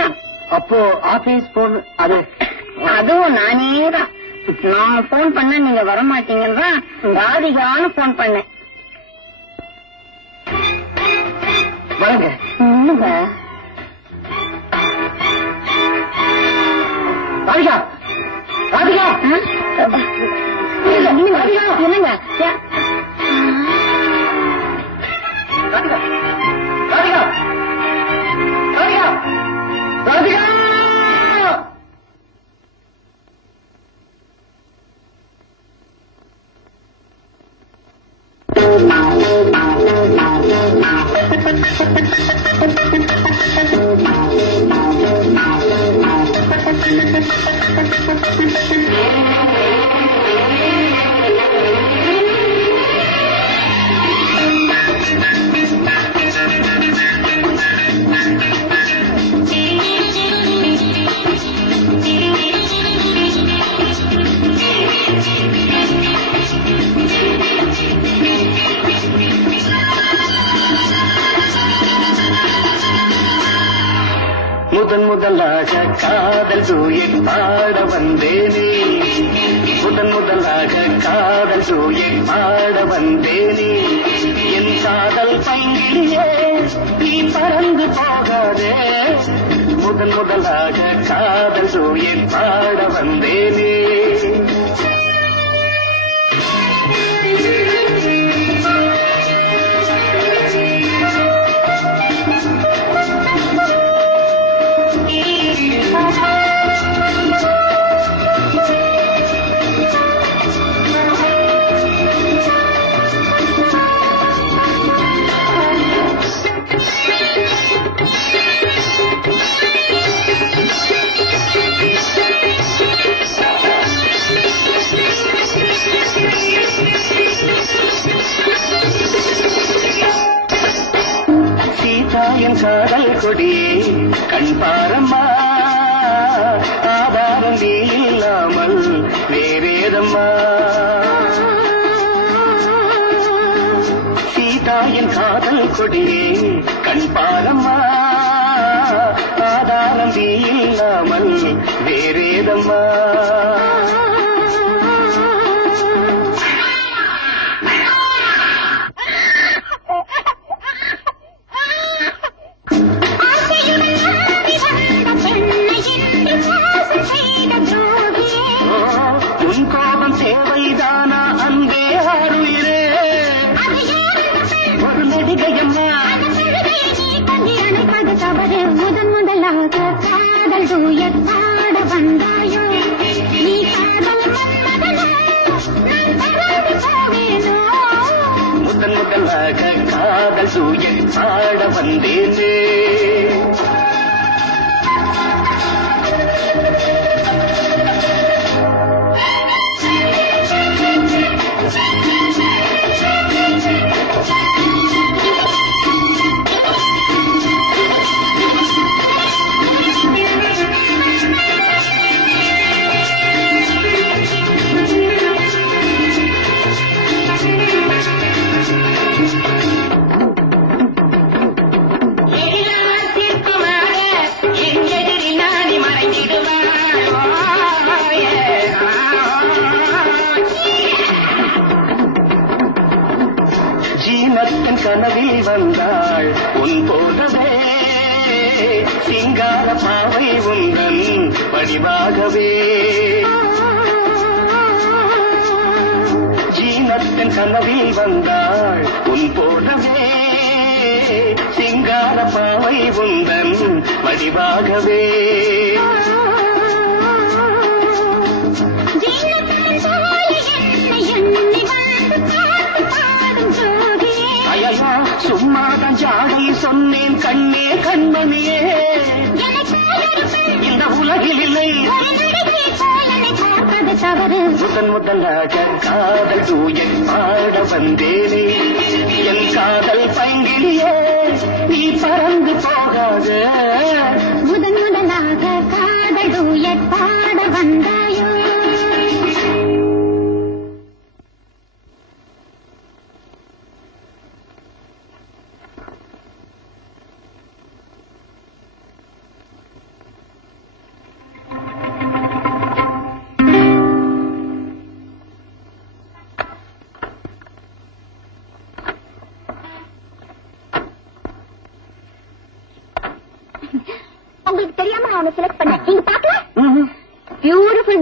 தான். அப்போ office phone அதுவும் நானே தான். நான் போன் பண்ண நீங்க வரமாட்டீங்கன்னு தான் ராதிகான்னு போன் பண்ணேன். வரங்க. ராதிகா, ராதிகா, என்னங்க ராதிகா, ராதிகா, ராதிகா, ராதிகா, ராதிகா. முதலாக காதல் சூயில் பாட வந்தேனே, முதலாக காதல் சூயில் பாட வந்தேனே, என் காதல் பைங்கிலே நீ பறந்து போகாதே, முதலாக காதல் சூயில் பாட வந்தேனே. சீதாயன் காதல் கொடி கண் பாரம்மா, ஆதாரம் நீ இல்லாமல் வேறேதம்மா. சீதாயன் காதல் கொடி கண் பாரம்மா, ஆதாரம் நீ இல்லாமல் வேறேதம்மா. தேவைதானா அன்பே ஆறுயிரே, ஒரு நடிகையம்மா. முதலாக காதல் தூயத் பாட வந்தாயோ, நீ காதல் முதலாக காதல் தூயத் பாட வந்தேனே. கனவில் வந்தாள் உன் போலவே, சிங்கார பாவை உந்தன் வடிவாகவே. ஜீனத்தின் கனவில் வந்தாள் உன் போலவே, சிங்கார பாவை உந்தன் வடிவாகவே. சும்மாதான் ஜாடை சொன்னேன் கண்ணே கண்மணியே, இந்த உலகில் இல்லை முதலாக காதல் தூயத் பாட வந்தேனே, என் காதல் பைங்கிலியே நீ பறந்து போகாது. முதலாக காதல் தூயத் பாட வந்தாயோ. நான் உன்னை செலக்ட் பண்ணேன். நீங்க பாக்கல? பியூட்டிஃபுல்